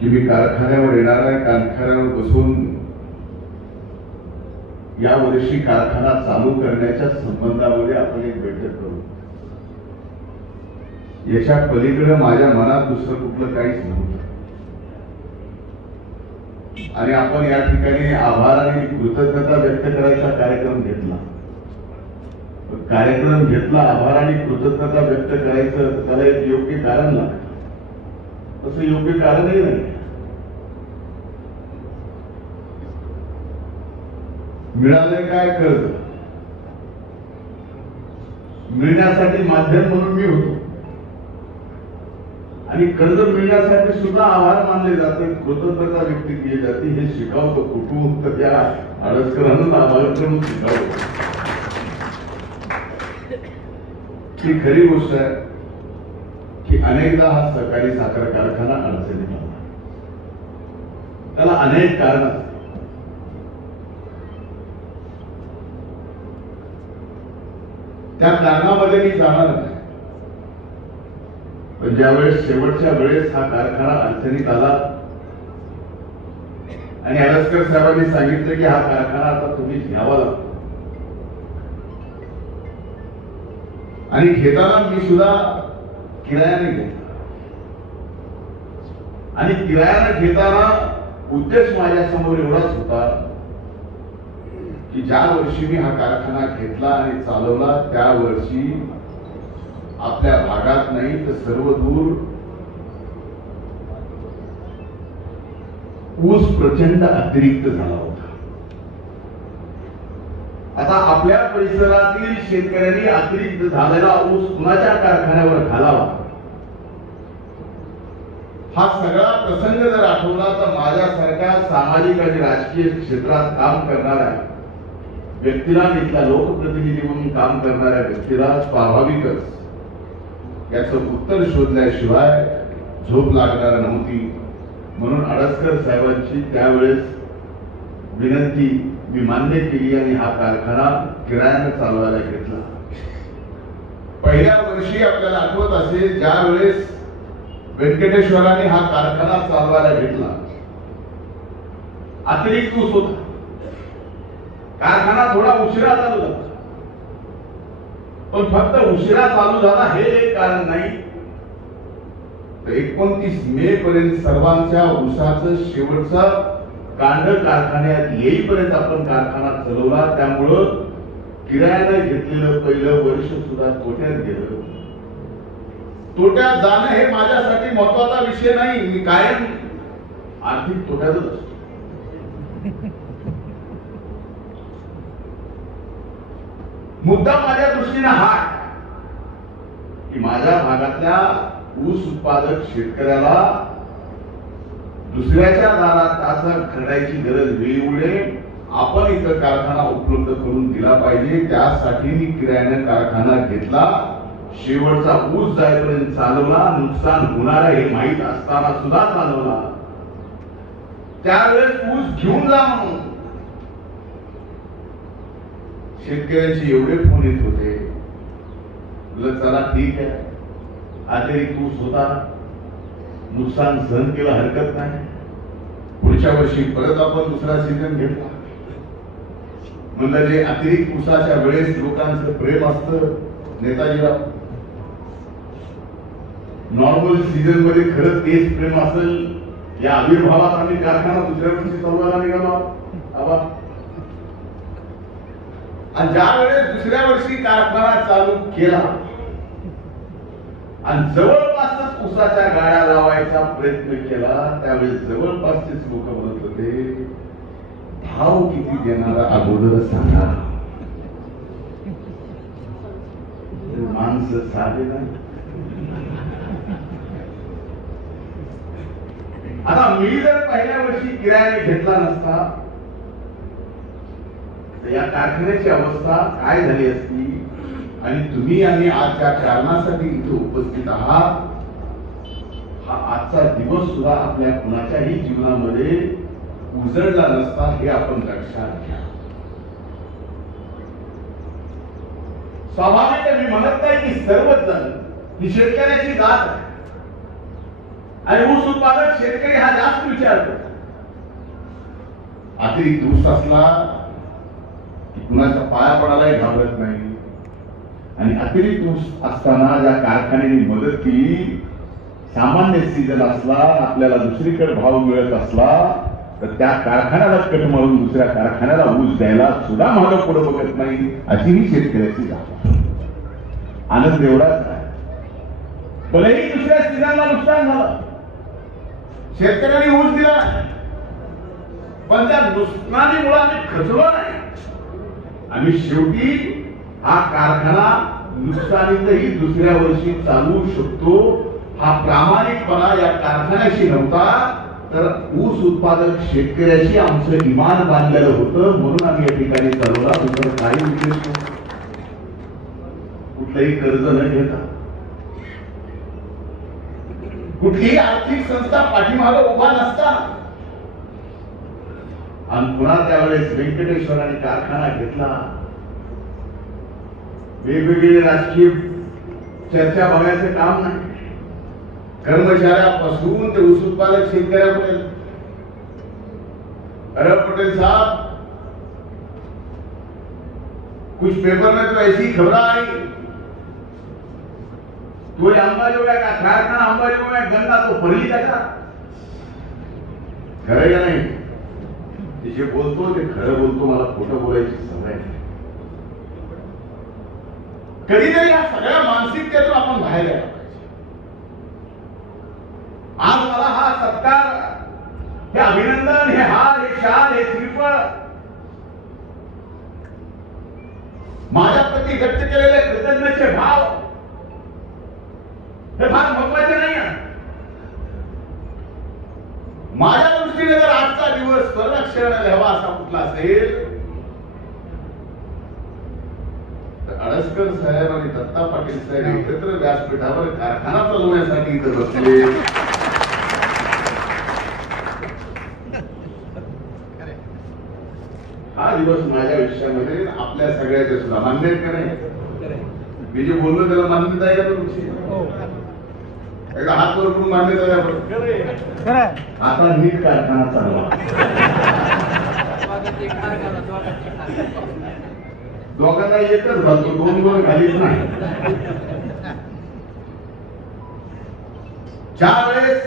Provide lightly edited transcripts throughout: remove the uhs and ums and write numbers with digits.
की मी कारखान्यावर येणार आहे, कारखान्यावर बसून या वर्षी कारखाना चालू करण्याच्या संबंधामध्ये आपण एक बैठक करू. याच्या पलीकडे माझ्या मनात दुसरं कुठलं काहीच नव्हतं. आणि आपण या ठिकाणी आभार आणि कृतज्ञता व्यक्त करायचा कार्यक्रम घेतला. आभार आणि कृतज्ञता व्यक्त करायचं, त्याला एक योग्य कारण लागतं. तसं योग्य कारणही नाही. मिळालंय काय कर्ज, मिळण्यासाठी माध्यम म्हणून मी होतो आणि कर्ज मिळण्यासाठी सुद्धा आभार मानले जाते, कृतज्ञता व्यक्त केली जाते. हे शिकावतो कुठून, तर त्या आडसकरांना आभार करून शिकावतो. ही खरी गोष्ट आहे की अनेकदा हा सहकारी साखर कारखाना अडचणीत आला. त्याला अनेक कारण असतात. त्या कारणामध्ये मी जाणार नाही. पण ज्यावेळेस शेवटच्या वेळेस हा कारखाना अडचणीत आला आणि आडसकर साहेबांनी सांगितलं की हा कारखाना आता तुम्ही घ्यावा लागतो, आणि घेताना मी सुद्धा किरायाने घेतला. आणि किरायाने घेताना उद्देश माझ्या समोर एवढाच होता की ज्या वर्षी मी हा कारखाना घेतला आणि चालवला त्या वर्षी आपल्या भागात नाही तर सर्व दूर ऊस प्रचंड अतिरिक्त झाला होता. आता आपल्या परिसरातील शेतकऱ्यांनी अतिरिक्त झालेला ऊस कुणाच्या कारखान्यावर घालावा, हा सगळा प्रसंग जर आठवला तर माझ्यासारख्या सामाजिक आणि राजकीय क्षेत्रात काम करणाऱ्या व्यक्तीला, इथला लोकप्रतिनिधी म्हणून काम करणाऱ्या व्यक्तीला स्वाभाविकच याचं उत्तर शोधल्याशिवाय झोप लागणार नव्हती. म्हणून आडसकर साहेबांची त्यावेळेस विनंती मी मान्य केली आणि हा कारखाना किरायाने चालवायला घेतला. पहिल्या वर्षी आपल्याला आठवत असेल ज्या वेळेस व्यंकटेश्वरांनी हा कारखाना चालवायला घेतला, अतिरिक्त ऊस होता. कारखाना थोडा उशिरा चालू झाला, पण फक्त उशिरा चालू झाला हे एक कारण नाही, तर 29 मे पर्यंत सर्वांच्या ऊसाचं शेवटचं कांड कारखान्यात येईपर्यंत आपण कारखाना चालवला. त्यामुळं किरायाने घेतलेलं पहिलं वर्ष सुद्धा तोट्यात गेलं. तोट्यात जाणं हे माझ्यासाठी महत्वाचा विषय नाही. मी कायम आर्थिक तोट्यातच असतो. मुद्दा माझ्या दृष्टीने हा की माझ्या भागातल्या ऊस उत्पादक शेतकऱ्याला दुसऱ्याच्या दारात तासा खरडायची गरज वेळी उडे आपण इथं कारखाना उपलब्ध करून दिला पाहिजे. त्यासाठी मी किरायाने कारखाना घेतला. शेवटचा ऊस जाईपर्यंत चालवला. नुकसान होणार हे माहीत असताना सुद्धा चालवला. त्यावेळेस ऊस घेऊन जा म्हणून शेतकऱ्यांचे एवढे फोन येत होते. चला ठीक आहे, अतिरिक्त ऊस होता, नुकसान सहन केलं हरकत नाही, पुढच्या वर्षी परत आपण दुसरा सीझन घेतला. म्हणजे अतिरिक्त ऊसाच्या वेळेस लोकांचं प्रेम असतं नेताजीराव. नॉर्मल सीझन मध्ये खरं तेच प्रेम असेल या आविर्भावात आम्ही कारखाना दुसऱ्या वर्षी चालवायला निघालो. आणि ज्या वेळेस दुसऱ्या वर्षी कारखाना चालू केला आणि जवळपासच ऊसाच्या गाड्या लावायचा प्रयत्न केला, त्यावेळेस जवळपासचेच लोक म्हणत होते भाव किती देणारा अगोदर सांगा. माणसं साधे नाही. आता मी जर पहिल्या वर्षी किरायाने घेतला नसता तर या कारखान्याची अवस्था काय झाली असती. आणि तुम्ही आणि आज ज्या कारणासाठी इथे उपस्थित आहात, हा आजचा दिवस सुद्धा आपल्या कुणाच्याही जीवनामध्ये उजळला नसता हे आपण लक्षात घ्या. स्वाभाविक मी म्हणत नाही की सर्वच जण ही शेतकऱ्याची जात आहे आणि ऊस उत्पादक शेतकरी हा जास्त विचार करतो. अतिरिक्त ऊस असला की कुणाच्या पाया पडायलाही घाबरत नाही. आणि अतिरिक्त ऊस असताना ज्या कारखान्याने मदत केली, सामान्य सीजन असला, आपल्याला दुसरीकडे भाव मिळत असला तर त्या कारखान्याला कट मारून दुसऱ्या कारखान्याला ऊस द्यायला सुद्धा मालक पुढे बघत नाही. अशी ही शेतकऱ्याची जागा. आनंद एवढाच आहे, भलेही दुसऱ्या सीजनला नुकसान झालं, शेतकऱ्यांनी ऊस दिला, पण त्या नुकसानीमुळे आम्ही खचलो नाही. आम्ही शेवटी हा कारखाना नुकसानीतही दुसऱ्या वर्षी चालवू शकतो. हा प्रामाणिकपणा या कारखान्याशी नव्हता, तर ऊस उत्पादक शेतकऱ्याशी आमचं इमान बांधलेलं होतं, म्हणून आम्ही या ठिकाणी चालवला. दुसरं काही उद्देश नव्हता, कुठलंही कर्ज न घेता, कुठलीही आर्थिक संस्था पाठीमागे उभा नसता. आणि पुन्हा त्यावेळेस व्यंकटेश्वरांनी कारखाना घेतला. वेगवेगळे राजकीय चर्चा बघायचं काम नाही. कर्मचाऱ्यापासून ते ऊस उत्पादक शेतकऱ्यापर्यंत. अरे पटेल साहब, कुछ पेपर में तो ऐसी खबर आई, तो अंबाजोगाई का कारखाना अंबाजोगाई गन्ना तो फरलीचा का? खरं का नाही? जे बोलतो ते खरं बोलतो, मला खोटं बोलायची सवय नाही. कधीतरी या सगळ्या मानसिकतेतून आपण बाहेर यायला पाहिजे. आज मला हा सत्कार, हे अभिनंदन, हे हार, हे शाल, हे श्रीफळ, माझ्या प्रती व्यक्त केलेले कृतज्ञतेचे भाव, हे फार महत्वाचे नाही आहे. माझ्या दृष्टीने जर आजचा दिवस स्वर्णाक्षराने लिहावा असा कुठला असेल तर अडसकर साहेब आणि दत्ता पाटील साहेब एकत्र व्यासपीठावर कारखाना चालवण्यासाठी इथं बसले. हा दिवस माझ्या आयुष्यामध्ये आपल्या सगळ्याच्या सुद्धा मान्य आहे का नाही? मी जे बोललो त्याला मान्यता आहे का तुमची? एकदा हात वर करून मान्यता द्या बरं. आता नीट कारखाना चालवा. दोघांना एकच घालतो, दोन दोन घालीत नाही. ज्या वेळेस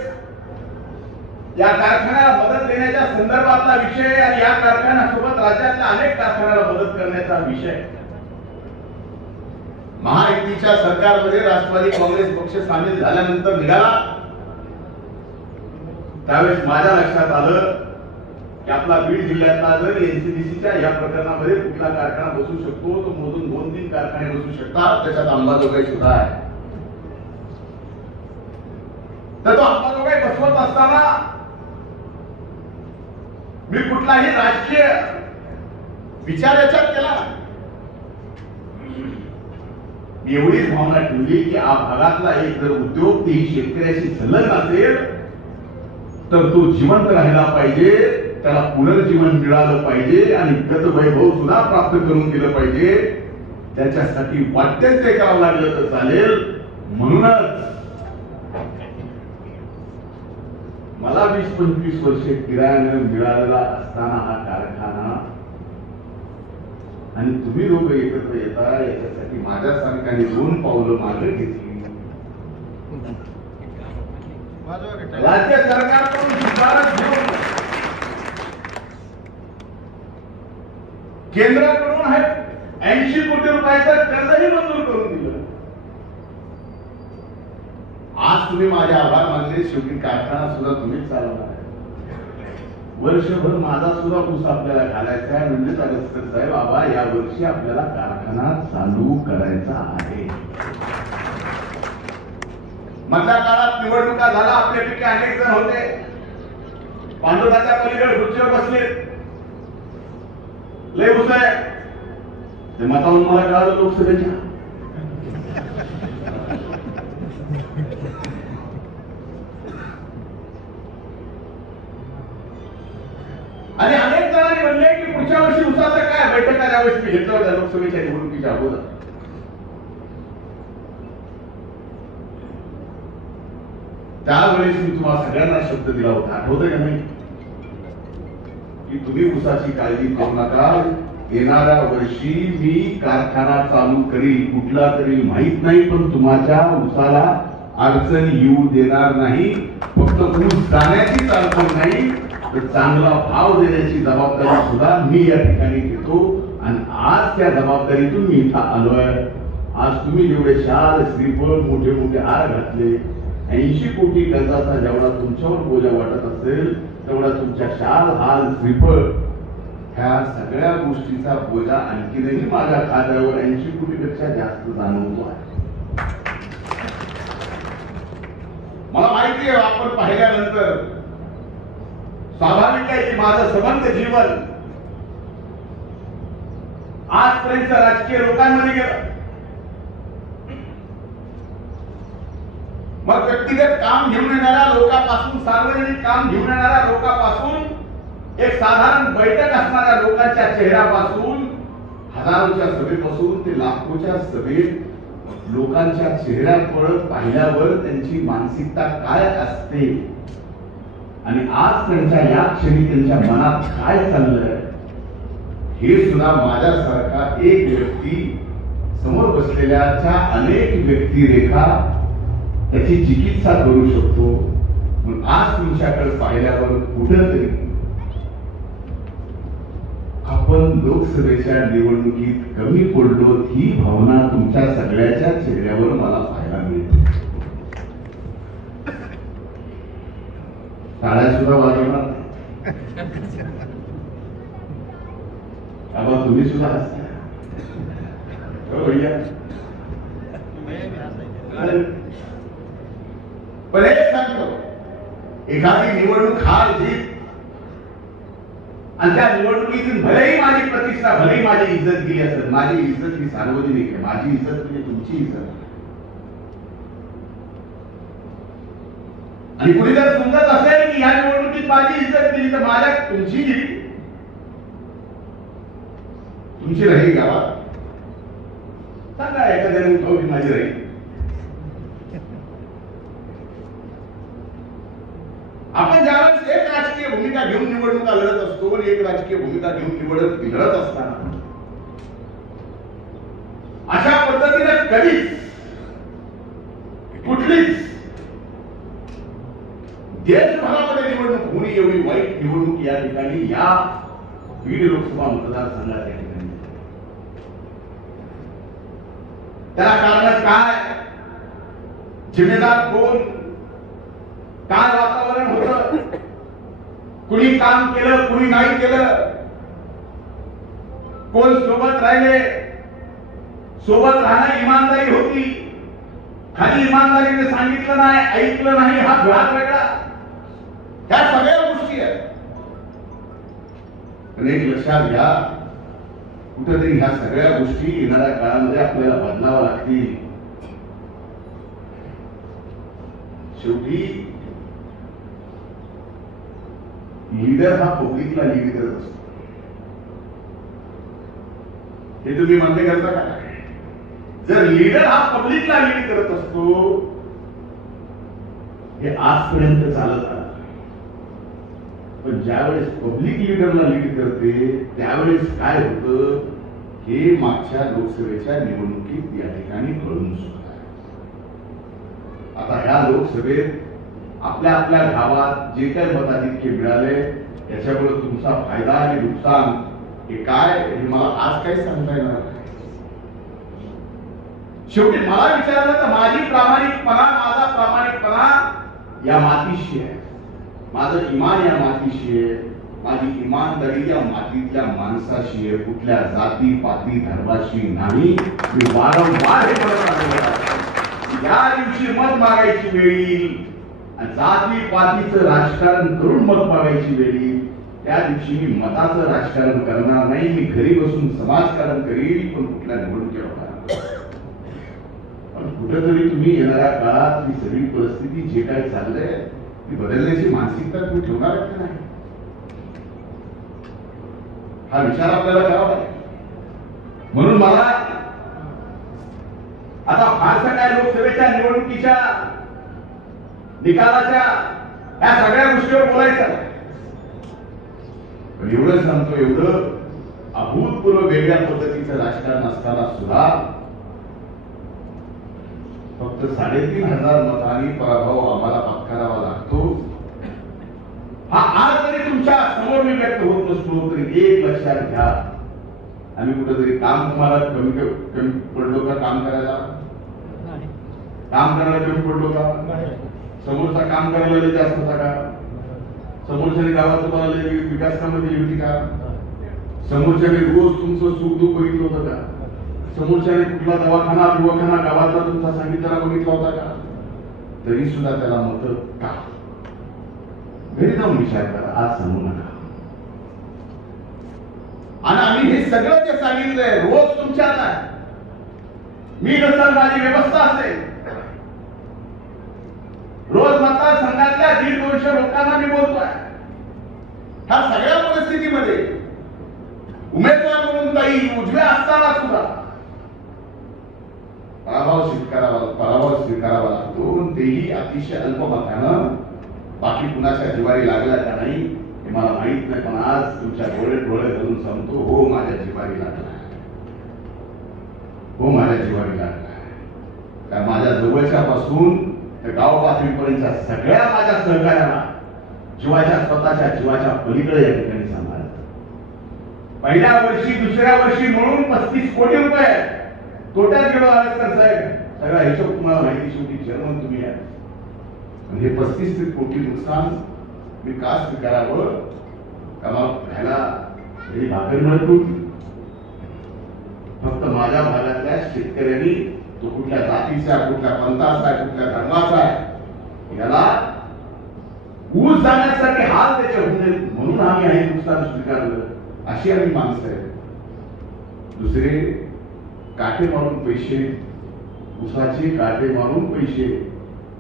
या कारखान्याला मदत देण्याच्या संदर्भातला विषय आणि या कारखान्यासोबत राज्यातल्या अनेक कारखान्याला मदत करण्याचा विषय महायुतीच्या सरकारमध्ये राष्ट्रवादी काँग्रेस पक्ष सामील झाल्यानंतर निघाला, त्यावेळेस माझ्या लक्षात आलं की आपला बीड जिल्ह्यातला जर एनसीडीसीच्या या प्रकरणामध्ये कुठला कारखाना बसू शकतो तो मोजून 2-3 कारखाने बसू शकतात. त्याच्यात अंबाजोगाई सुद्धा आहे. तर तो अंबाजोगाई बसवत असताना मी कुठलाही राजकीय विचार याच्यात केला. एवढीच भावना ठेवली की या भागातला एक जर उद्योग तेही शेतकऱ्याशी संलग्न असेल तर तो जिवंत राहिला पाहिजे, त्याला पुनर्जीवन मिळालं पाहिजे आणि गतवैभव सुद्धा प्राप्त करून दिलं पाहिजे. त्याच्यासाठी वाटेल ते करावं लागलं तर चालेल. म्हणूनच मला 20-25 वर्षे किरायानं मिळालेला असताना हा कारखाना आणि तुम्ही लोक एकत्र येता याच्यासाठी माझ्या सरकारने 2 पावलं मागे घेतली. राज्य सरकारकडून शिफारस घेऊन केंद्राकडून 80 कोटी रुपयाचं कर्जही मंजूर करून दिलं. आज तुम्ही माझे आभार मानले. शेवटी कारखाना सुद्धा तुम्हीच चालवणार आहे. वर्षभर माझा सुद्धा ऊस आपल्याला घालायचा आहे. म्हणजे अडसकर साहेब, बाबा या वर्षी आपल्याला कारखाना चालू करायचा आहे. मधल्या काळात निवडणुका झाला, आपल्यापैकी अनेक जण होते पांडुराच्या पलीकडे खुर्चीवर बसले, लय ऊस आहे ते मतावरून मला कळालं लोकसभेच्या. आणि अनेक जणांनी म्हणले की पुढच्या वर्षी उसाचं काय बैठका यावेळेस मी घेतलं होत्या लोकसभेच्या निवडणुकीच्या अगोदर. त्यावेळेस मी तुम्हाला सगळ्यांना शब्द दिला होता, आठवतंय का नाही? की तुम्ही ऊसाची काळजी करू नका, येणाऱ्या वर्षी मी कारखाना चालू करील, कुठला तरी माहित नाही, पण तुमच्या ऊसाला अडचण येऊ देणार नाही. फक्त ऊस जाण्याचीच अडचण नाही, तर चांगला भाव देण्याची जबाबदारी सुद्धा मी या ठिकाणी घेतो. आणि आज त्या जबाबदारीतून मी इथं आलोय. आज तुम्ही जेवढे शाल श्रीफळ मोठे मोठे हार घातले, 80 कोटी कर्जाचा जेवढा तुमच्यावर बोजा वाटत असेल, तेवढा तुमच्या शाल हाल श्रीफळ ह्या सगळ्या गोष्टीचा बोजा आणखीनही माझ्या खात्यावर 80 कोटीपेक्षा जास्त जाणवतो आहे. मला माहिती आहे, आपण पाहिल्यानंतर स्वाभाविक आहे की माझं समंत जीवन आजपर्यंत राजकीय लोकांमध्ये गेलं. मग व्यक्तिगत काम घेऊन येणाऱ्या लोकांपासून, सार्वजनिक काम घेऊन येणाऱ्या लोकांपासून, एक साधारण बैठक असणाऱ्या लोकांच्या चेहऱ्यापासून, हजारोच्या सभेपासून ते लाखोच्या सभेत लोकांच्या चेहऱ्यावर पाहिल्यावर त्यांची मानसिकता काय असते आणि आज त्यांच्या या क्षणी त्यांच्या मनात काय चाललंय हे सुद्धा माझ्यासारखा एक व्यक्ती समोर बसलेल्याच्या अनेक व्यक्तिरेखा त्याची चिकित्सा करू शकतो. म्हणून आज तुमच्याकडे पाहिल्यावर कुठेतरी आपण लोकसभेच्या निवडणुकीत कमी पडलो ही भावना तुमच्या सगळ्याच्या चेहऱ्यावर मला पाहायला मिळते. टाळ्या सुद्धा वाजवणार बाबा, तुम्ही सुद्धा हसता. हो भैया, पण एक सांगतो, एखादी निवडणूक हार जीत आणि त्या निवडणुकीतून भलेही माझी प्रतिष्ठा, भलेही माझी इज्जत गेली असेल, माझी इज्जत ही सार्वजनिक आहे, माझी इज्जत म्हणजे तुमची इज्जत. आणि कुणी जर समजत असेल की या निवडणुकीत माझी इज्जत गेली तर माझ्या तुमची गेली, तुमची राहील गावात सांगा, एखाद्याने उठवली माझी राहील. आपण ज्यावेळेस एक राजकीय भूमिका घेऊन निवडणुका लढत असतो, एक राजकीय भूमिका घेऊन लढत असताना अशा पद्धतीने कधीच कुठलीच देशभरामध्ये निवडणूक होणी एवढी वाईट निवडणूक या ठिकाणी, या बीड लोकसभा मतदारसंघात या ठिकाणी. त्याला कारण काय, जिम्मेदार कोण, काय वातावरण होतं, कुणी काम केलं, कुणी नाही केलं, कोण सोबत राहिले, सोबत राहणं इमानदारी होती, खाली इमानदारीने सांगितलं नाही, ऐकलं नाही, हा भाग वेगळा. ह्या सगळ्या गोष्टी आहेत. पण एक लक्षात घ्या, कुठेतरी ह्या सगळ्या गोष्टी येणाऱ्या काळामध्ये आपल्याला बदलाव्या लागतील. शेवटी लीडर हा पब्लिकला लीड करत असतो. हे तुम्ही मान्य करता का? जर लीडर हा पब्लिकला लीड करत असतो, हे आजपर्यंत चालत आलं. पण ज्यावेळेस पब्लिक लीडरला लीड करते त्यावेळेस काय होतं हे मागच्या लोकसभेच्या निवडणुकीत या ठिकाणी कळून सुद्धा. आता ह्या लोकसभेत आपल्या आपल्या गावात जे काही मताधिक्य मिळाले त्याच्यामुळे तुमचा फायदा आणि नुकसान हे काय हे मला आज काही सांगता येणार नाही. शेवटी मला विचारलं तर माझी प्रामाणिकपणा, माझा प्रामाणिकपणा या मातीशी आहे, माझं इमान या मातीशी आहे, माझी इमानदारी या मातीतल्या माणसाशी आहे, कुठल्या जाती पाती धर्माशी नाही. मी वारंवार हे म्हणत आलेलो आहे, या दिवशी मत मागायची वेळ येईल, जाती पातीचं राजकारण करून मत मागायची वेळ येईल, त्या दिवशी मी मताचं राजकारण करणार नाही. मी घरी बसून समाजकारण करील, पण कुठल्या निवडणुकीवर पण कुठेतरी तुम्ही येणाऱ्या काळात ही सगळी परिस्थिती जे काही चाललंय ती बदलण्याची मानसिकता तुम्ही ठेवणार की नाही, हा विचार आपल्याला करावा लागेल. म्हणून मला आता फारसं काय लोकसभेच्या निवडणुकीच्या निकालाच्या या सगळ्या गोष्टीवर बोलायचं. पण एवढं सांगतो, एवढं अभूतपूर्व वेगळ्या पद्धतीचं राजकारण असताना सुद्धा फक्त 3,500 मतांनी पराभव आम्हाला पत्करावा लागतो. हा आज जरी तुमच्या समोर मी व्यक्त होत नसतो तरी एक लक्षात घ्या, आम्ही कुठेतरी काम तुम्हाला कमी पडलो का? काम करायला कमी पडलो का? समोरचा काम करायला जास्त होता का? समोरच्याने गावात तुम्हाला विकास कामं दिली होती का? समोरच्याने रोज तुमचं सुख दुःख बघितलं होतं का? समोरच्याने कुठला दवाखाना गावातला तुमचा सांगितलेला बघितला होता का? तरी सुद्धा त्याला मत का? घरी जाऊन विचार करा, आज सांगू नका. आणि आम्ही हे सगळं जे सांगितलंय रोज तुमच्यात आहे. मी नसताना माझी व्यवस्था असेल. रोज मतदारसंघातल्या 150-200 लोकांना मी बोलतोय. ह्या सगळ्या परिस्थितीमध्ये उमेदवार म्हणून ताई उजव्या असताना सुद्धा पराभव स्वीकारावा लागतो. तेही अतिशय अल्प मतानं. बाकी कुणाच्या जिवारी लागला का नाही हे मला माहित नाही, पण आज तुमच्या डोळे घालून सांगतो, हो माझ्या जिवारी लागला, हो माझ्या जिवारी लागला. कारण माझ्या जवळच्या पासून गाव पातळीपर्यंतच्या सगळ्या माझ्या सहकार्याला स्वतःच्या जीवाच्या पलीकडे या ठिकाणी सांभाळलं. पहिल्या वर्षी दुसऱ्या वर्षी मिळून 35 कोटी रुपये तोट्यात गेलो आळसकर साहेब. सगळा हिशोब तुम्हाला माहिती, शेवटी चेअरमन तुम्ही आहे. हे 35 कोटी नुकसान मी का स्वीकारावं? का मला खायला ही भाकर मिळत होती? फक्त माझ्या भागातल्या शेतकऱ्यांनी, तो कुठल्या जातीचा, कुठल्या पंथाचा, कुठल्या धर्माचा आहे, याला ऊस जाण्यासाठी हाल त्याच्या होते म्हणून आम्ही हे नुकसान स्वीकारलं. अशी आम्ही माणसं आहे. दुसरे काटे मारून पैसे, ऊसाचे काटे मारून पैसे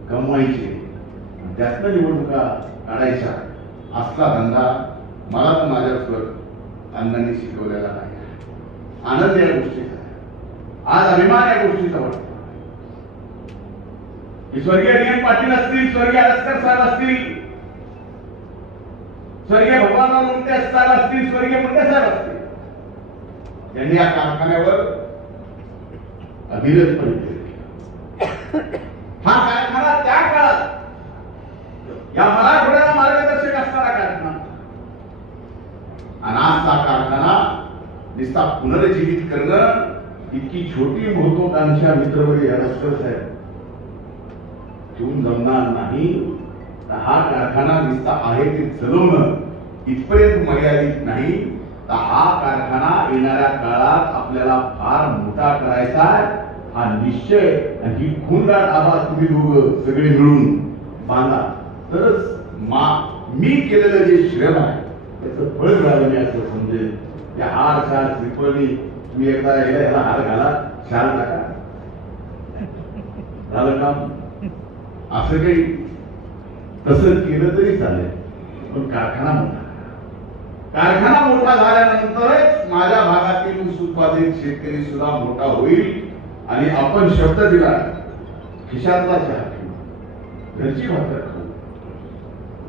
कमवायचे, त्यातनं निवडणुका काढायच्या, असला धंदा मला तर माझ्या अण्णांनी शिकवलेला नाही. आनंद या गोष्टीचा, आज अभिमान या गोष्टीचा वाटतो. स्वर्गीय डी.एन. पाटील असतील, स्वर्गीय आळसकर साहेब असतील, स्वर्गीय भगवानराव मुंडे साहेब असतील, स्वर्गीय मुंडे साहेब असतील, यांनी या कारखान्यावर अभिरतपणे केले. हा कारखाना त्या काळात या मराठवाड्याला मार्गदर्शक असणारा कारखाना, आणि आज हा कारखाना नुसता पुनर्जीवित करणं इतकी छोटी महत्वाकांक्षा मित्रवरी आळसकर साहेब घेऊन जमणार नाही. हा कारखाना नुसता आहे ते चालवणं इथपर्यंत मर्यादित नाही, तर हा कारखाना येणाऱ्या काळात आपल्याला फार मोठा करायचा हा निश्चय. आणि ही खूनदाट आवाज तुम्ही दोघं सगळे मिळून बांधा, तरच मी केलेलं जे श्रम आहे त्याचं फळ मिळालं मी असं समजेल. या हार शाल श्रीफळी तुम्ही एकदा याला हार घाला, शाल टाका, झालं काम. असं काही तसं केलं तरी चालेल, पण कारखाना मोठा झाल्यानंतरच माझ्या भागातील ऊस उत्पादित शेतकरी सुद्धा मोठा होईल. आणि आपण शब्द दिला, खिशातला चहा घेऊ, घरची भाकर खाऊ,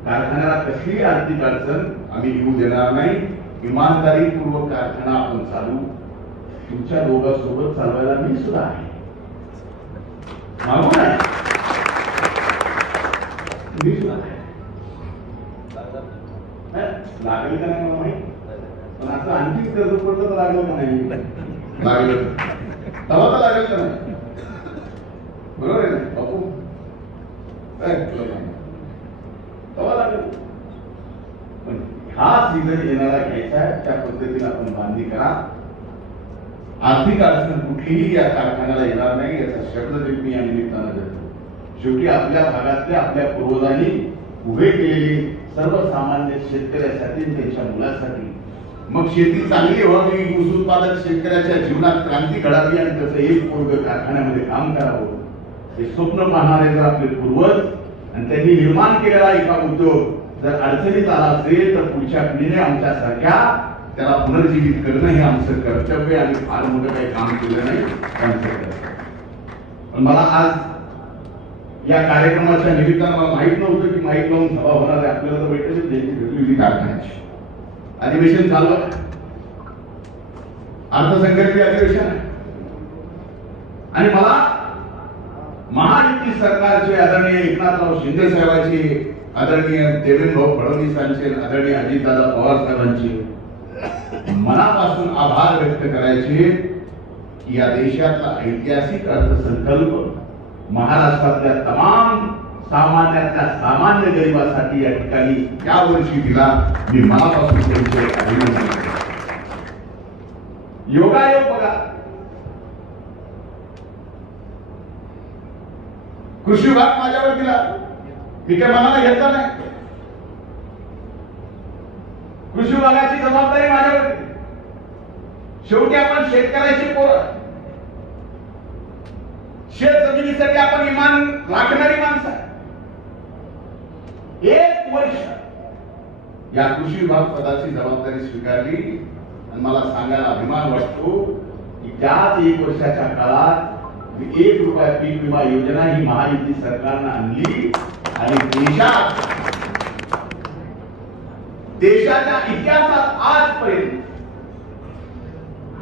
कारखान्याला कसली आर्थिक अडचण आम्ही येऊ देणार नाही. इमानदारीपूर्वक कारखाना आपण चालू. तुमच्या दोघांसोबत चालवायला मी सुद्धा आहे, मागू नाही, मी सुद्धा आहे. लागेल का नाही मला माहित, पण असं आणखी कर्ज पडलं तर लागलं का नाही? लागलं तेव्हा तर लागेल का नाही? बरोबर आहे ना बापू? तेव्हा लागेल. पण हा सीझन येणारा घ्यायचा आहे, त्या पद्धतीने आपण बांधणी करा. आर्थिक अडचण कुठलीही या कारखान्याला येणार नाही याचा शब्द देखील मी या निमित्तानं देतो. शेवटी आपल्या भागातल्या आपल्या पूर्वजांनी उभे केलेले सर्वसामान्य शेतकऱ्यासाठी, त्यांच्या मुलासाठी, मग शेती चांगली व्हावी, ऊस उत्पादक शेतकऱ्याच्या जीवनात क्रांती घडावी आणि त्याचं एक पोरग कारखान्यामध्ये काम करावं हे स्वप्न पाहणारे जर आपले पूर्वज आणि त्यांनी निर्माण केलेला एका उद्योग जर अडचणीत आला असेल तर पुढच्या पिढीने आमच्यासारख्या त्याला पुनर्जीवित करणं हे आमचं कर्तव्य. आणि फार मोठं काही काम केलं नाही आमचं कर्तव्य. पण मला आज या कार्यक्रमाच्या निमित्तानं मला माहित नव्हतं की माहित लावून सभा होणार आहे. आपल्याला तर बैठक भेटली कारखान्याची. अधिवेशन चालू आहे, अर्थसंकल्पीय अधिवेशन आहे. आणि मला महायुती सरकारचे आदरणीय एकनाथराव शिंदे साहेबांचे, आदरणीय देवेंद्र फडणवीसांचे, आदरणीय अजितदादा पवार साहेबांचे मनापासून आभार व्यक्त करायचे की या देशातला ऐतिहासिक अर्थसंकल्प महाराष्ट्रातल्या तमाम सामान्यातल्या सामान्य गरिबासाठी या ठिकाणी या वर्षी दिला. मी मनापासून त्यांचे अभिनंदन करतो. योगायोग बघा, कृषी विभाग माझ्यावर दिला, मी काय मनाला घेतला नाही. कृषी विभागाची जबाबदारी माझ्यावर. शेवटी आपण शेतकऱ्याची पोरं, शेत जमिनीसाठी आपण इमान राखणारी माणसं. 1 वर्ष या कृषी विभाग पदाची जबाबदारी स्वीकारली आणि मला सांगायला अभिमान वाटतो की त्याच 1 वर्षाच्या काळात 1 रुपया पीक विमा योजना ही महायुती सरकारनं आणली आणि देशाच्या इतिहासात आजपर्यंत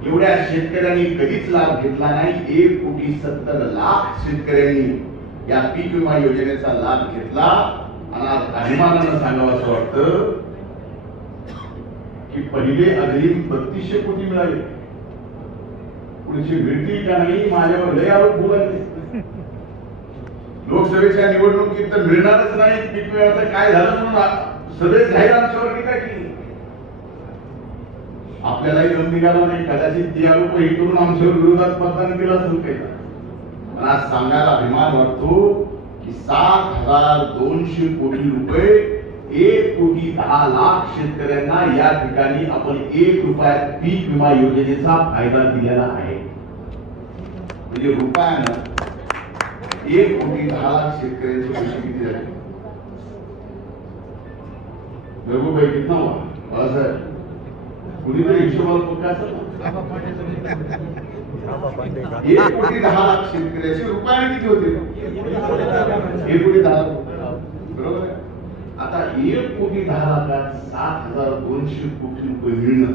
एवढ्या शेतकऱ्यांनी कधीच लाभ घेतला नाही. 1,70,00,000 शेतकऱ्यांनी या पीक विमा योजनेचा लाभ घेतला. आणि आज अभिमानानं सांगावं असं वाटतं की पहिले अग्रिम 3200 कोटी मिळाले. पुढची मिळतील का नाही माझ्यावर लय आरोप बोलायचे. लोकसभेच्या निवडणुकीत तर मिळणारच नाही, पीक विम्याचं काय झालं म्हणून सगळे जाहीर आमच्यावर टीका केली. आपल्यालाही दम निघाला नाही, कदाचित ते आरोप हे करून आमच्यावर विरोधात मतदान केलं असेल काही. पण आज सांगायला अभिमान वाटतो की 7,200 कोटी रुपये 1,10,00,000 शेतकऱ्यांना या ठिकाणी आपण 1 रुपया पीक विमा योजनेचा फायदा दिलेला आहे. म्हणजे रुपयानं 1,10,00,000 शेतकऱ्यांचे पैसे किती झाले? रघुभाई कितना हुआ? बाळासाहेब कुणीतरी हिशोबाला पक्का असेल ना. 1,10,00,000 शेतकऱ्याचे रुपयाने किती होते? 1,10,00,000 बरोबर आहे. आता 1,10,00,000 7,200 कोटी रुपये मिळणं,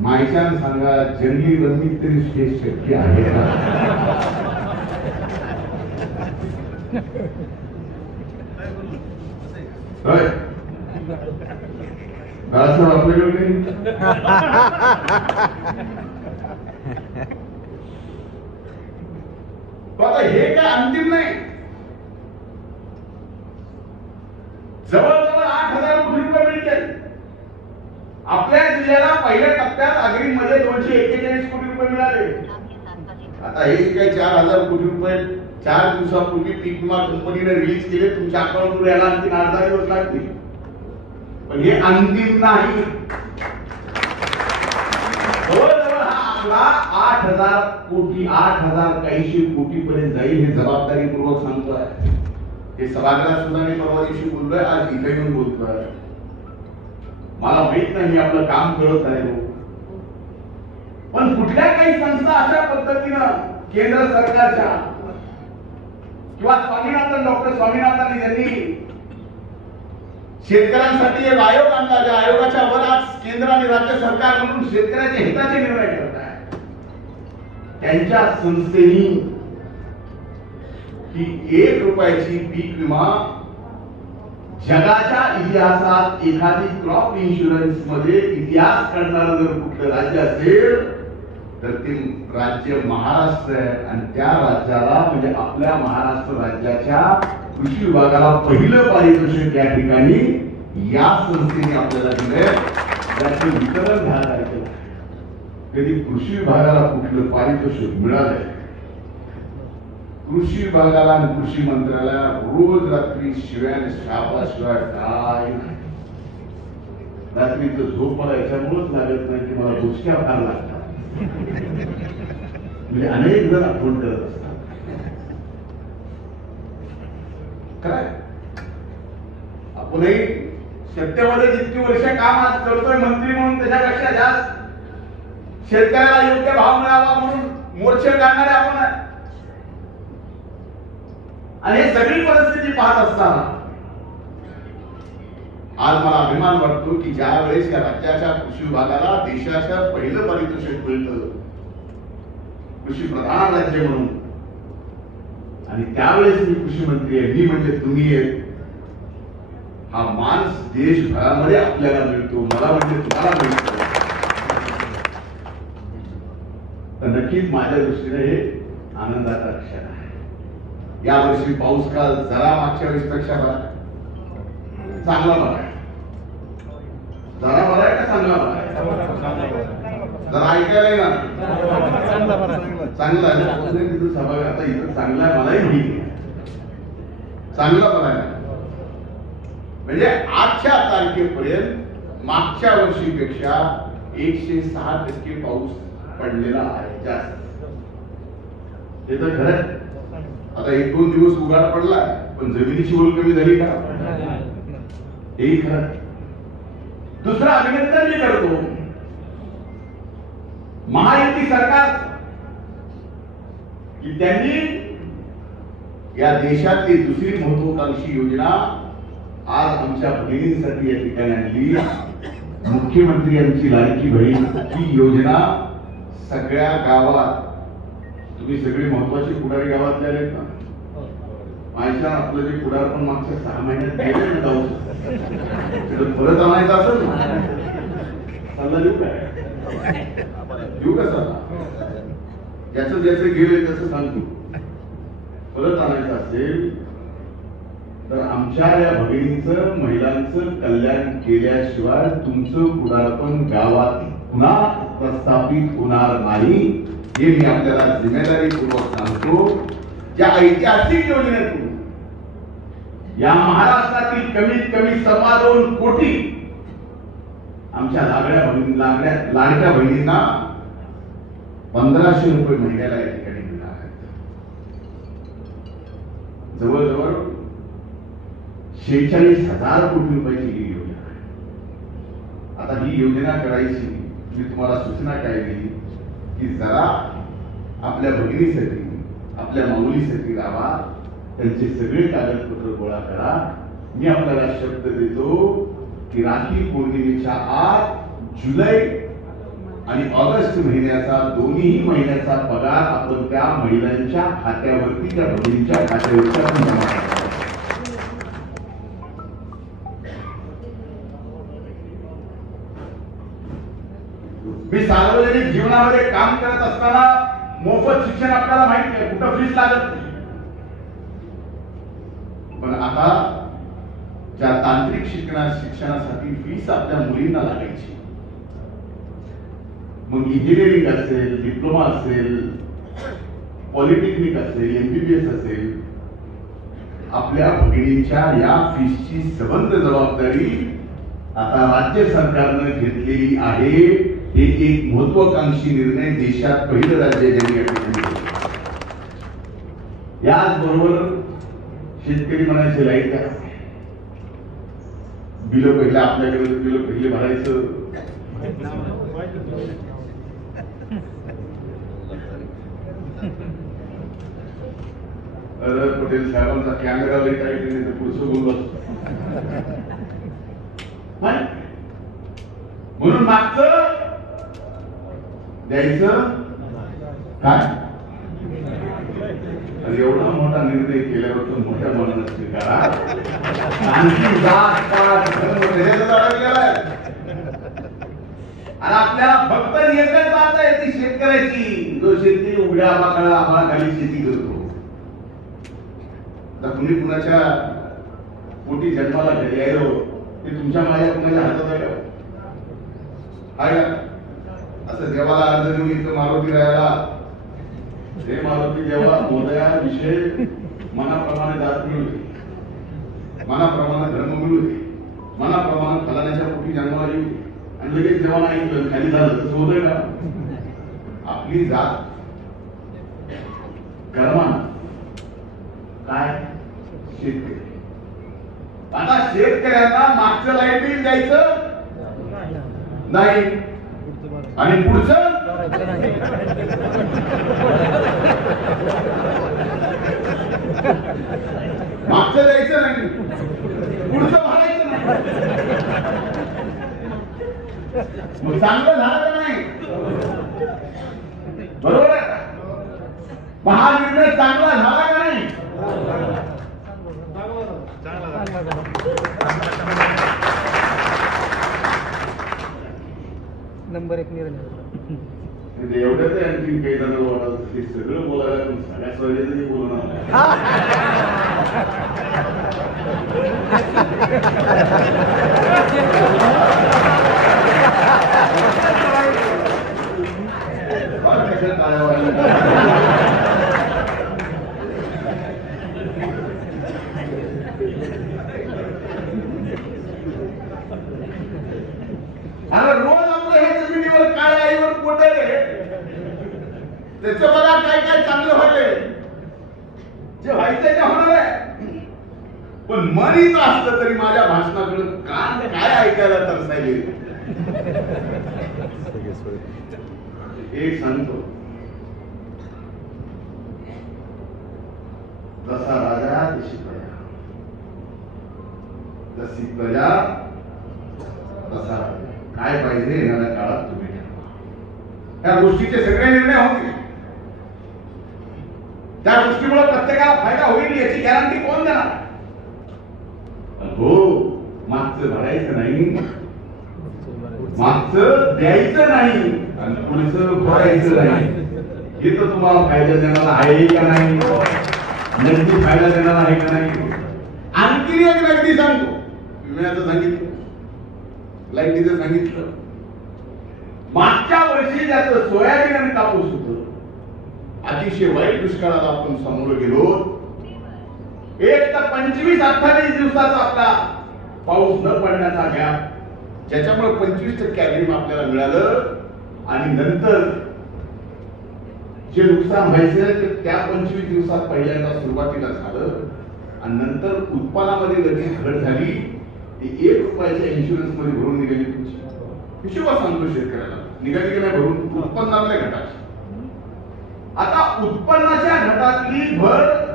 मायच्यानं सांगा जंगली रमीत तरी हे शक्य आहे का? बाळासाहेब आपल्याकडे आता हे काय अंतिम नाही. जवळजवळ 8,000 कोटी रुपये मिळतील. आपल्या जिल्ह्याला पहिल्या टप्प्यात अग्रिम मध्ये 241 कोटी रुपये मिळाले. आता हे काही 4,000 कोटी रुपये 4 दिवसापूर्वी पीक विमा कंपनीने रिलीज केले, तुमच्या अकाउंटवर याला आणखी 8 दिवस लागतील. पण हे अंतिम नाही. जवळजवळ हा आकडा 8,000 कोटी 8,000 कोटी पर्यंत जाईल हे जबाबदारीपूर्वक सांगतोय. हे सभागृहात सुद्धा मी परवा दिवशी बोललोय, आज इथे येऊन बोलतोय. मला माहित नाही मी आपलं काम करत आहे, पण कुठल्या काही संस्था अशा पद्धतीनं केंद्र सरकारच्या किंवा स्वामीनाथन डॉक्टर स्वामीनाथन यांनी शेतकऱ्यांसाठी एक आयोग आणला, ज्या आयोगाच्या वर आज केंद्र आणि राज्य सरकार म्हणून शेतकऱ्याच्या हिताचे निर्णय करत आहे. त्यांच्या संस्थेने ही 1 रुपयाची पीक विमा जगाच्या इतिहासात एखादी क्रॉप इन्शुरन्स मध्ये इतिहास करणारं जर कुठलं राज्य असेल तर ते राज्य महाराष्ट्र आहे. आणि त्या राज्याला म्हणजे आपल्या महाराष्ट्र राज्याच्या कृषी विभागाला पहिलं पारितोषिक या ठिकाणी या संस्थेने आपल्याला दिलंय. त्याचे वितरण झालं. कधी कृषी विभागाला कुठलं पारितोषिक मिळालंय? कृषी विभागाला आणि कृषी मंत्र्याला रोज रात्री शिव्या शाबाशिवाय काय नाही. रात्रीचं झोप मला याच्यामुळेच लागत नाही की मला गोष्टी फार लागतात. म्हणजे अनेक जण फोन करत असतात. काय आपणही सत्तेमध्ये जितकी वर्ष काम आज करतोय मंत्री म्हणून त्याच्यापेक्षा जास्त शेतकऱ्याला योग्य भाव मिळावा म्हणून मोर्चे काढणारे आपण आहे. आणि हे सगळी परिस्थिती पाहत असताना आज मला अभिमान वाटतो की ज्या वेळेस या राज्याच्या कृषी विभागाला देशाच्या पहिलं पारितोषिक मिळतं कृषी प्रधान राज्य म्हणून, आणि त्यावेळेस मी कृषी मंत्री आहे, मी म्हणजे तुम्ही आहे, हा मान देशभरामध्ये आपल्याला मिळतो, मला म्हणजे तुम्हाला मिळतो, तर नक्कीच माझ्या दृष्टीने हे आनंदाचा क्षण आहे. यावर्षी पाऊस काल जरा मागच्या वेळेसपेक्षा बरा चांगला बरा आहे. जरा बरा आहे का चांगला बरा आहे? जरा ऐकायला ना चांगला आहे. तिथं सभा आता इथं चांगला आहे, मलाही माहिती आहे चांगला बरा आहे. म्हणजे आजच्या तारखेपर्यंत मागच्या वर्षीपेक्षा 106% पाऊस पडलेला आहे जास्त. हे तर खरं. आता 1-2 दिवस उघाड पडला पण जमिनीची ओल कमी झाली का? हेही खरं. दुसरं अभिनंदन मी करतो महायुती सरकार की त्यांनी या देशातली दुसरी महत्वाकांक्षी योजना आज आमच्या बहिणींसाठी या ठिकाणी आणली. मुख्यमंत्री यांची लाडकी बहीण ही योजना सगळ्या गावात, तुम्ही सगळे महत्वाचे पुढारी गावातले आलेत ना, माझ्या आपलं जे पुढार पण मागच्या 6 महिन्यात गेले ना जाऊ परत आणायचं असेल ना, सल्ला देऊ काय? देऊ का सल्ला? ज्याचं ज्याचं गेले त्याचं सांगतो. परत आणायचं असेल तर आमच्या या भगिनींचं महिलांचं कल्याण केल्याशिवाय तुमचं पुढारपण गावात पुन्हा प्रस्थापित होणार नाही, हे मी आपल्याला जिम्मेदारीपूर्वक सांगतो. या ऐतिहासिक योजनेतून या महाराष्ट्रातील कमीत कमी 2.25 कोटी आमच्या लाडक्या बहिणींना 1500 रुपये महिन्याला या ठिकाणी मिळणार आहेत. जवळजवळ 46,000 कोटी रुपयाची ही योजना आहे. आता ही योजना करायची मी तुम्हाला सूचना काय दिली की जरा आपल्या भगिनीसाठी, आपल्या माऊलीसाठी राहा, त्यांचे सगळे कागदपत्र गोळा करा. मी आपल्याला शब्द देतो की राखी पौर्णिमेच्या आत जुलै आणि ऑगस्ट महिन्याचा दोन्ही महिन्याचा पगार आपण त्या महिलांच्या खात्यावरती, त्या भगिनीच्या खात्यावरती आपण जमा करतो. मी सार्वजनिक जीवनामध्ये काम करत असताना मोफत शिक्षण आपल्याला माहिती आहे, कुठं फीस लागत नाही. पण आता ज्या तांत्रिक शिक्षणासाठी फीस आपल्या मुलींना लागायची, मग इंजिनिअरिंग असेल, डिप्लोमा असेल, पॉलिटेक्निक असेल, MBBS असेल, आपल्या भगिनींच्या या फीसची सबंध जबाबदारी आता राज्य सरकारनं घेतलेली आहे. हे एक महत्वाकांक्षी निर्णय देशात पहिलं राज्य ज्यांनी या ठिकाणी घेतला. याचबरोबर शेतकरी म्हणायचे लाईट द्या, बिल पहिले आपल्याकडे बिल पहिले भरायचं. पटेल साहेबांचा कॅमेरा लाईट आहे तर पुढचं बोलत म्हणून मागचं द्यायचं काय. एवढा मोठा निर्णय केल्यावर तो मोठ्या मनानं स्वीकारा. आणखी जात पात आणि आपल्याला फक्त एकच बात आहे ती शेतकऱ्याची. जो शेतकरी उघड्या पाकळ्या आभाळाखाली शेती करतो, तर कुणी कुणाच्या पोटी जन्माला घरी आलो ते तुमच्या माझ्या कुणाच्या हातात आहे का? असं देवाला अर्ज देऊन इथं मारुती राहायला, हे मारुती देवा मोदया विषय मनाप्रमाणे दात मिळू दे, मनाप्रमाणे धर्म मिळू दे, मनाप्रमाणे फलाण्याच्या पोटी जन्माला येऊ दे. आणि लगेच जेव्हा नाही खाली झालं तसं होतंय का? आपली जात कर्मा काय शेतकरी. आता शेतकऱ्यांना मागचं लाईट बिल द्यायचं नाही आणि पुढचं मग चांगलं झालं का नाही? बरोबर आहे का? हा निर्णय चांगला झाला का नाही? नंबर 1 निर्णय. म्हणजे एवढंच आहे. आणखी काही जण वाटत हे सगळं बोलायला पण सगळ्या सोयीचं बोलणार रोज आपलं हे जमिनीवर काय आईवर पोट आहे त्याचं बघा काय काय चांगलं व्हायलंय. जे व्हायचंय ते होणार आहे. पण मन इथं असलं तरी माझ्या भाषणाकडे कान काय ऐकायला तरसायले. एक सांगतो, जसा राजा तशी प्रजा, जशी प्रजा तसा काय पाहिजे येणाऱ्या काळात तुम्ही ठरवा. त्या गोष्टीचे सगळे निर्णय होतील. त्या गोष्टीमुळे प्रत्येकाला फायदा होईल याची गॅरंटी कोण देणार? हो, मागचं भरायचं नाही, मागचं द्यायचं नाही आणि पुढचं भरायचं नाही. हे तर तुम्हाला फायदा देणार आहे का नाही? नक्की फायदा देणार आहे का नाही? आणखी एक नगदी सांगतो. विम्याचं सांगितलं, लाईटीचं सांगितलं. मागच्या वर्षी ज्याचं सोयाबीन आणि कापूस होतं, अतिशय वाईट दुष्काळाला आपण समोर गेलो. एक तर 25-28 दिवसाचा आपला पाऊस न पडण्याचा गॅप, ज्याच्यामुळे 25% अग्रिम आपल्याला मिळालं. आणि नंतर जे नुकसान व्हायचं ते त्या 25 दिवसात पहिल्यांदा सुरुवातीला झालं आणि नंतर उत्पन्नामध्ये लगेच घट झाली. ₹1 इन्शुरन्स मध्ये भरून निघाली. तुमची हिशोबा सांगतो शेतकऱ्याला, निघाली की नाही भरून उत्पन्नातल्या घटाची. आता उत्पन्नाच्या घटातली भर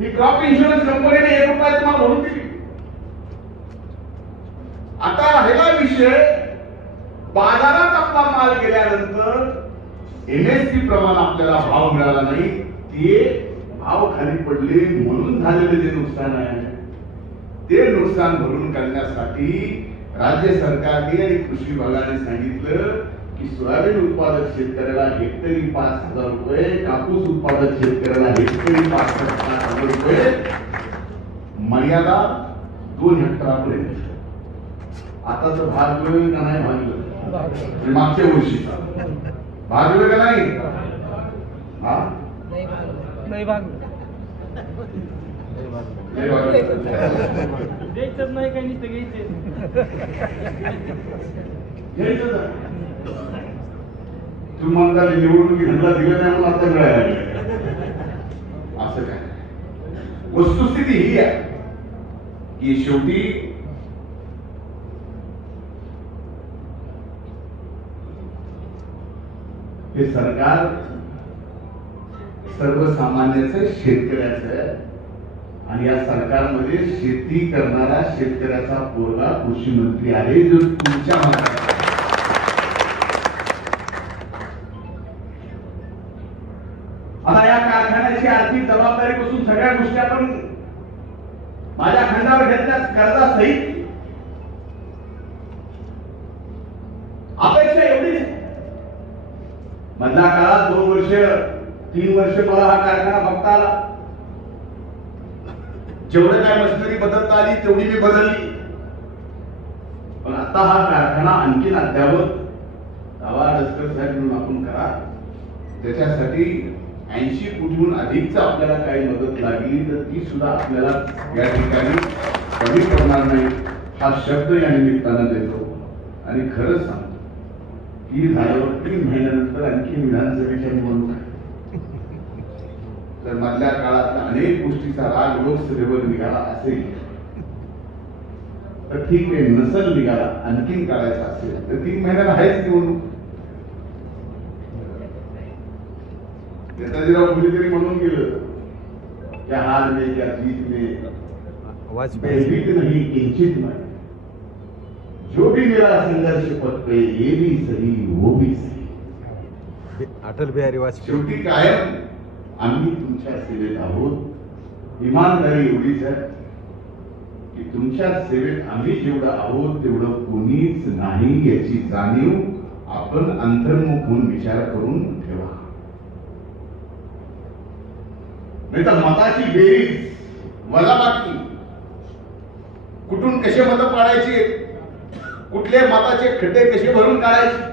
ही क्रॉप इन्शुरन्स कंपनीने ₹1 तुम्हाला भरून दिली. आता राहिला विषय, बाजारात आपला माल गेल्यानंतर एमएसपी प्रमाणे आपल्याला भाव मिळाला नाही. ते भाव खाली पडले म्हणून झालेले जे नुकसान आहे ते नुकसान भरून काढण्यासाठी राज्य सरकारने आणि कृषी विभागाने सांगितलं की सोयाबीन उत्पादक शेतकऱ्याला हेक्टरी ₹5,000, कापूस उत्पादक शेतकऱ्याला हेक्टरी ₹5,000, मर्यादा 2 हेक्टरापर्यंत. आता तर भागलं का नाही? भागलं. मागच्या वर्षीचा भागलं का नाही? हा, नाही भागलं. द्यायचंच नाही काही नुसतं घ्यायचं. तुम्ही म्हणता निवडणुकी धंदा दिलं नाही म्हणून आता मिळायला असं काय? वस्तुस्थिती ही आहे की शेवटी हे सरकार सर्वसामान्याचं, शेतकऱ्याचं, आणि या सरकारमध्ये शेती करणारा शेतकऱ्याचा पोरगा कृषी मंत्री आहे जो तुमच्या मनात. आता या कारखान्याची आर्थिक जबाबदारीपासून सगळ्या गोष्टी आपण माझ्या खांद्यावर घेतल्या. कर्जासहित अपेक्षा एवढीच, मधल्या काळात 2 वर्ष 3 वर्ष मला हा कारखाना बघता आला. जेवढं काय मशिनरी बदलता आली तेवढी मी बदलली. पण आता हा कारखाना आणखीन अद्यावत दावा डस्कर साहेब म्हणून आपण करा. त्याच्यासाठी 80 कोटीहून अधिकचा आपल्याला काही मदत लागली तर ती सुद्धा आपल्याला या ठिकाणी कमी करणार नाही हा शब्द या निमित्तानं देतो. आणि खरंच सांगतो की झाल्यावर 3 महिन्यानंतर आणखी विधानसभेच्या निवडणूक आहे. तर मधल्या काळात अनेक गोष्टीचा राग लोकसभेवर निघाला असेल तर ठीक आहे, नसल निघाला आणखीन काढायचा असेल तर 3 महिन्याला आहेच निवडणूक. नेताजीराव फुले तरी म्हणून गेलं की हार में क्या जीत में वाजपेयी भयभीत नहीं किंचित मैं, जो भी मेरा संघर्ष पथ पे ये भी सही वो भी सही. अटल बिहारी वाजपेयी. शेवटी कायम आम्ही तुमच्या सेवेत आहोत. इमानदारी एवढीच आहे की तुमच्या सेवेत आम्ही जेवढं आहोत तेवढं कोणीच नाही याची जाणीव आपण अंतर्मुख होऊन विचार करून ठेवा. नाही तर मताची बेरीज वजाबाकी, कुठून कसे मतं पाडायचे, कुठले मताचे खड्डे कसे भरून काढायचे,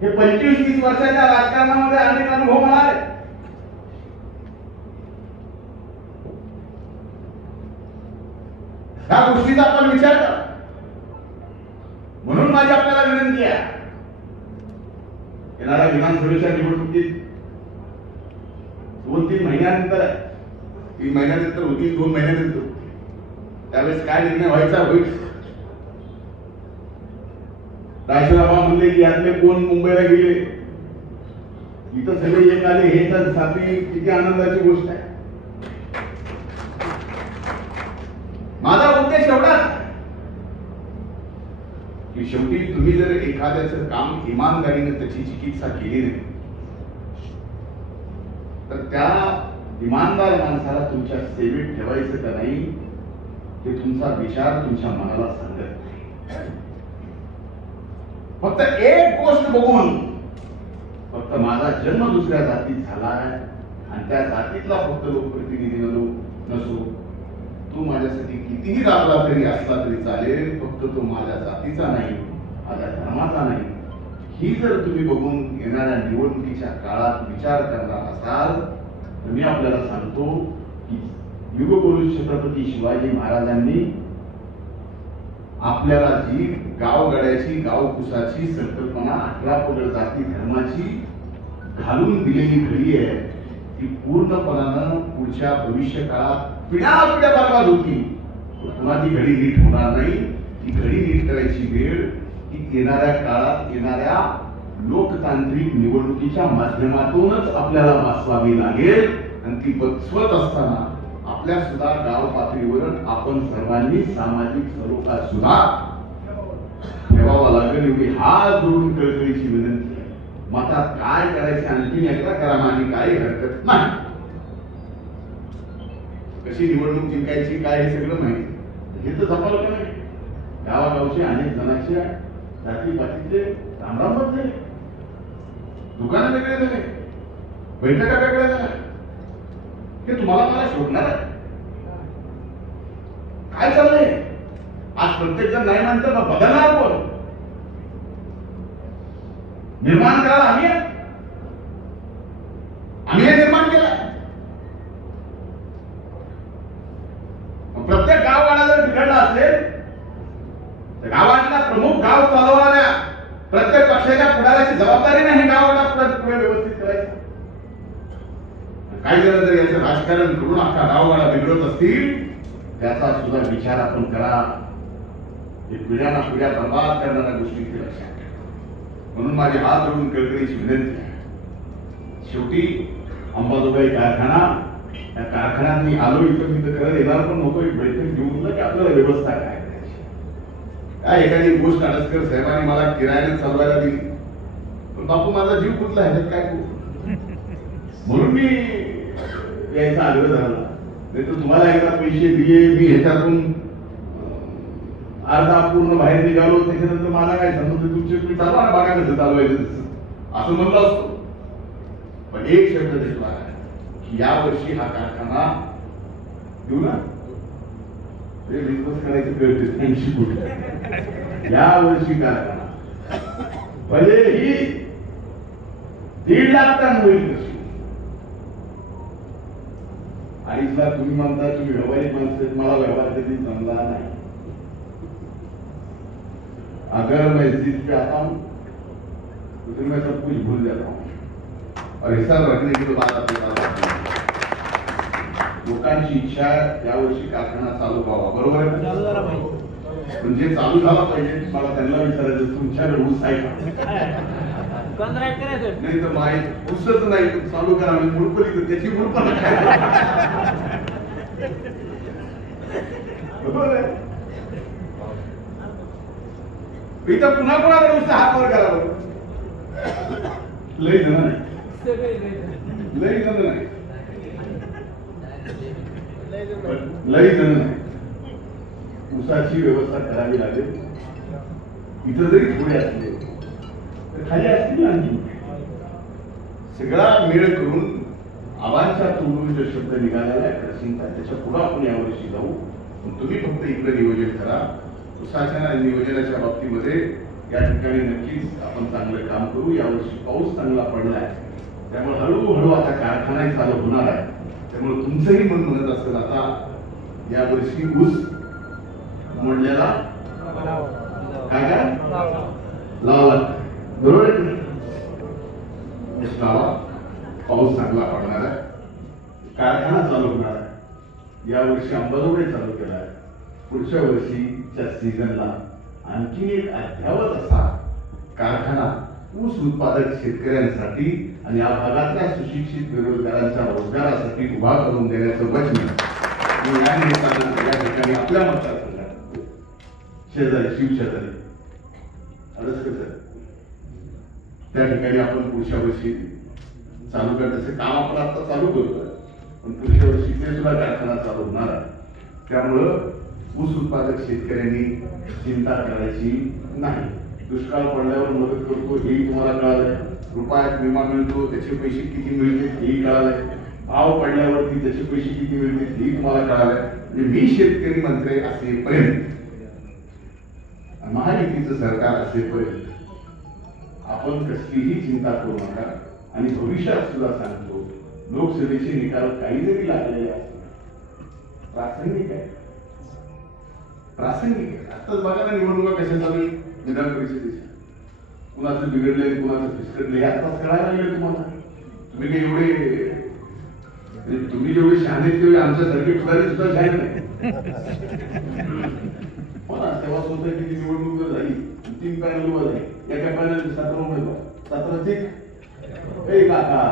हे 25-30 वर्षाच्या राजकारणामध्ये अनेक अनुभव मला आले. ह्या गोष्टीचा आपण विचार करा. म्हणून माझी आपल्याला विनंती आहे, येणाऱ्या विधानसभेच्या निवडणुकीत 2-3 महिन्यानंतर आहे, 3 महिन्यानंतर होतील, 2 महिन्यानंतर होतील, त्यावेळेस काय निर्णय व्हायचा होईल. राजराबा म्हणले की यातले कोण मुंबईला गेले, इथं सगळे एक आले, हे तर साठी किती आनंदाची गोष्ट आहे. माझा उद्देश एवढाच की शेवटी तुम्ही जर एखाद्याचं काम इमानदारीने त्याची चिकित्सा केली नाही तर त्या इमानदार माणसाला तुमच्या सेवेत ठेवायचं का नाही ते तुमचा विचार तुमच्या मनाला सांगत नाही. फक्त एक गोष्ट बघून, फक्त माझा जन्म दुसऱ्या जातीत झालाय आणि त्या जातीतला फक्त लोकप्रतिनिधी नसो, तू माझ्यासाठी कितीही राबला तरी असला तरी चालेल, फक्त तो माझ्या जातीचा नाही, माझ्या धर्माचा नाही, ही जर तुम्ही बघून येणाऱ्या निवडणुकीच्या काळात विचार करणार असाल तर मी आपल्याला सांगतो की युगपुरुष छत्रपती शिवाजी महाराजांनी आपल्याला जी गावगड्याची गावकुसाची संकल्पना 11 पगड जाती धर्माची घालून दिलेली घडी आहे, ती पूर्णपणानं पुढच्या भविष्य काळात पिढ्या बर्बाद होती. पुन्हा ती घडी नीट होणार नाही. ती घडी नीट करायची वेळ ही येणाऱ्या काळात येणाऱ्या लोकतांत्रिक निवडणुकीच्या माध्यमातूनच आपल्याला वाचवावी लागेल. आणि ती बसवत असताना आपल्या सुद्धा गाव पातळीवर आपण सर्वांनी सामाजिक सलोखा सुद्धा ठेवावा लागेल एवढी हात जोडून कळकळीची विनंती आहे. मतात काय करायचे आणखी एकदा करा, माझी काही हरकत नाही. कशी निवडणूक जिंकायची काय हे सगळं माहिती, हे तर जपाल का नाही. गावागावचे अनेक जणांचे जातीपातीचे रामराम झाले, दुकानं वेगळे झाले, बैठका वेगळ्या झाल्या. हे तुम्हाला मला शोधणार आहे काय चाललंय. आज प्रत्येक जण नाही म्हणतं, मग बदलणार कोण? निर्माण करायला आम्ही हे निर्माण केलं. प्रत्येक गाववाडा जर बिघडला असेल तर गावातला प्रमुख गाव चालवणाऱ्या प्रत्येक पक्षाच्या पुढाऱ्याची जबाबदारी नाही गावाला पुढे व्यवस्थित करायचं. काही जण जर याचं राजकारण करून अख्खा गाववाडा बिघडत असतील त्याचा सुद्धा विचार आपण करा. हे पिढ्याना पिढ्या बर्बाद करणाऱ्या गोष्टी ते लक्षात ठेवा. म्हणून माझी हात जोडून कळकळीची विनंती आहे. शेवटी अंबाजोगाई कारखाना, त्या कारखान्यात मी आलो इथं, मी तर खरं येणार पण नव्हतो. एक बैठक घेऊन की आपल्याला व्यवस्था काय करायची. काय एखादी गोष्ट अडसकर साहेबांनी मला किरायाने चालवायला दिली, पण बापू माझा जीव कुठला ह्याच्यात काय करू, म्हणून मी यायचा आग्रह झाला. नाही तर तुम्हाला एकदा पैसे दिले, मी ह्याच्यातून अर्धा पूर्ण बाहेर निघालो, त्याच्यानंतर मला काय समजलं तुमचे तुम्ही चालवा ना, बघा कसं चालवायचं असं म्हणलं असतो. पण एक शब्द देतो की या वर्षी हा कारखाना देऊ ना, ते बिझनेस करायचं कळते 80 कोटी. या वर्षी कारखाना भलेही 1.5 लाख टन होईल. कशी 2.5 लाख तुम्ही म्हणता, तुम्ही व्यावहारिक माणसं, मला व्यवहार कधी जमला नाही. अगर मैं जिद पे आता हूं तो फिर मैं सब कुछ भूल जाता हूं और हिसाब रखने की तो बात आपके पास आती है. लोकांची इच्छा यावर्षी कारखाना चालू व्हावा, बरोबर आहे. पण जे चालू झाला पाहिजे मला त्यांना विचारायचं तुमच्याकडे ऊस आहे का? नाही तर माहीत ऊसच नाही चालू करा, मुळपली त्याची मुळपण बरोबर आहे. इथं पुन्हा कोणाकडे नुसतं हात वर करावं. लई जण नाही, लई जण नाही, लई जण नाही. ऊसाची व्यवस्था करावी लागेल. इथं जरी थोडे असले तर खाली असतील आणखी. सगळा मेळ करून आबांच्या तोंडून जो शब्द निघालेला आहे प्रसिंगचा, त्याच्या पुढे आपण यावर्षी जाऊ. तुम्ही फक्त इकडे नियोजन करा. ऊसाच्या नियोजनाच्या बाबतीमध्ये या ठिकाणी नक्कीच आपण चांगलं काम करू. यावर्षी पाऊस चांगला पडलाय, त्यामुळे हळूहळू आता कारखानाही चालू होणार आहे. त्यामुळे तुमचंही मन म्हणत असेल आता यावर्षी ऊस मोडल्याला काय काय लावा, बरोबर आहे. ऊस लावा, पाऊस चांगला पडणार आहे, कारखाना चालू होणार आहे. यावर्षी अंबाजोगाई चालू केला आहे. पुढच्या वर्षीच्या सीझनला आणखी एक अद्यावत असा कारखाना ऊस उत्पादक शेतकऱ्यांसाठी आणि या भागातल्या सुशिक्षित बेरोजगारांच्या रोजगारासाठी उभा करून देण्याचं वचन या निमित्तानं या ठिकाणी आपल्या मतदारसंघात शेजारी शिवशेजारी अडसकर त्या ठिकाणी आपण पुढच्या वर्षी चालू करण्याचं काम आपण आता चालू करतोय. पण पुढच्या वर्षी ते सुद्धा कारखाना चालू होणार आहे. त्यामुळं ऊस उत्पादक शेतकऱ्यांनी चिंता करायची नाही. दुष्काळ पडल्यावर मदत करतो हेही तुम्हाला कळालंय. रुपयात विमा मिळतो त्याचे पैसे किती मिळतील हेही कळालंय. भाव पडल्यावरती त्याचे पैसे किती मिळतील हेही तुम्हाला कळालंय. म्हणजे मी शेतकरी मंत्री असेपर्यंत, महायुतीचं सरकार असेपर्यंत आपण कसलीही चिंता करू नका. आणि भविष्यात सुद्धा सांगतो, लोकसभेचे निकाल काही जरी लागलेले असतील, प्रासंगिक आहे, प्रासंगिक आहे. आताच बघा ना निवडणुका कशा चालू विधान परिषदेच्या. कुणाचं बिघडलंय कुणाचं फिसकटलंय हे आताच कळायला लागले तुम्हाला. तुम्ही काही एवढे तुम्ही जेवढे शहाणे तेवढे आमच्यासारखे पुढारी सुद्धा शहाणे नाही. मला तेव्हा सुद्धा किती निवडणूक झाली, 3 पॅनल उभा झाली. एका पॅनल 17 उमेदवार, 17 ठीक. ए काका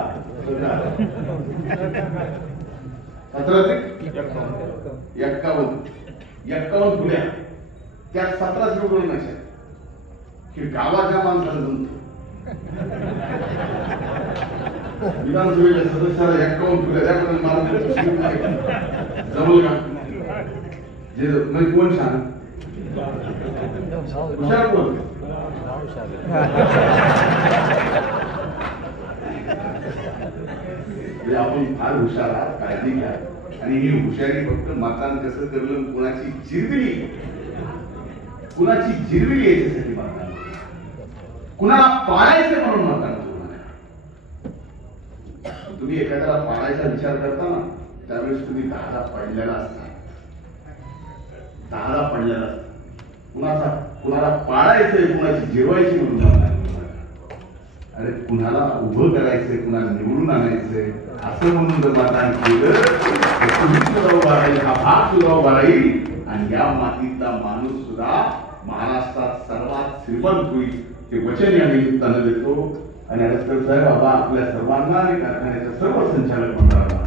17 51 फुल्या त्यात 17 निवडून नसेल की गावाच्या माणसाला जमतो. विधानसभेच्या सदस्याला 51 फुल्या त्याबद्दल मला जमल का? जे म्हणजे कोण छान हुशार कोण? आपण फार हुशार आहात, काळजी घ्या. आणि ही हुशारी फक्त मतदान कसं करलं, कुणाची जिरविली याच्यासाठी मतदान, कुणाला पाळायचं म्हणून मतदान करू नका. तुम्ही एखाद्याला पाळायचा विचार करता ना, त्यावेळेस तुम्ही 10ला पडलेला असता, 10ला पडलेला असता. कुणाला पाळायचंय, कुणाची जिरवायची म्हणून मतदान करू नका. अरे कुणाला उभं करायचंय, कुणाला निवडून आणायचंय असं म्हणून जर मतदान केलं तर तुम्ही सुद्धा उभा राहील, हा भाग सुद्धा उभा राहील आणि या मातीतला माणूस सुद्धा महाराष्ट्रात सर्वात श्रीमंत होईल. ते वचन या निमित्तानं देतो. आणि अडसकर साहेब, बाबा आपल्या सर्वांना आणि कारखान्याच्या सर्व संचालक मंडळाला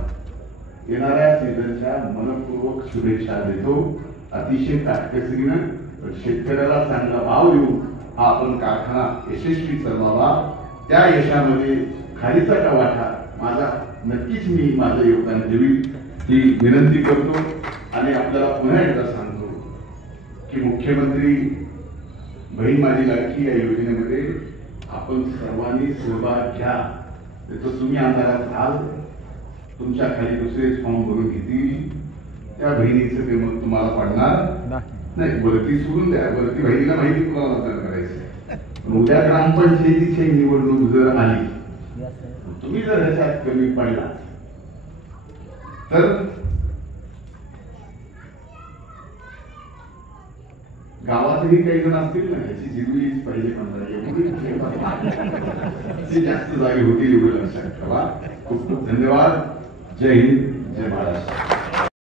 येणाऱ्या सीझनच्या मनपूर्वक शुभेच्छा देतो. अतिशय काटकसरीनं शेतकऱ्याला चांगला भाव देऊ हा आपण कारखाना यशस्वी चालवावा. त्या यशामध्ये खालीचा का वाटा माझा नक्कीच मी माझं योगदान देईल ही विनंती करतो. आणि आपल्याला पुन्हा एकदा सांगतो की मुख्यमंत्री बहीण माझी लाडकी या योजनेमध्ये आपण सर्वांनी सहभाग घ्या. तर तुम्ही अंधारात राहाल, तुमच्या खाली दुसरेच फॉर्म भरून घेतील, त्या बहिणीचं ते मग तुम्हाला पडणार नाही. वरती सोडून द्या, वरती बहिणीला माहिती तुम्हाला मतदान करायचं. उद्या ग्रामपंचायतीची निवडणूक जर आली, तुम्ही जर ह्याच्यात कमी पडला तर गावातही काही जण असतील ना, ह्याची जिरविलीच पाहिजे. एवढी जास्त जागे होतील एवढं लक्षात ठेवा. खूप खूप धन्यवाद. जय हिंद, जय महाराष्ट्र.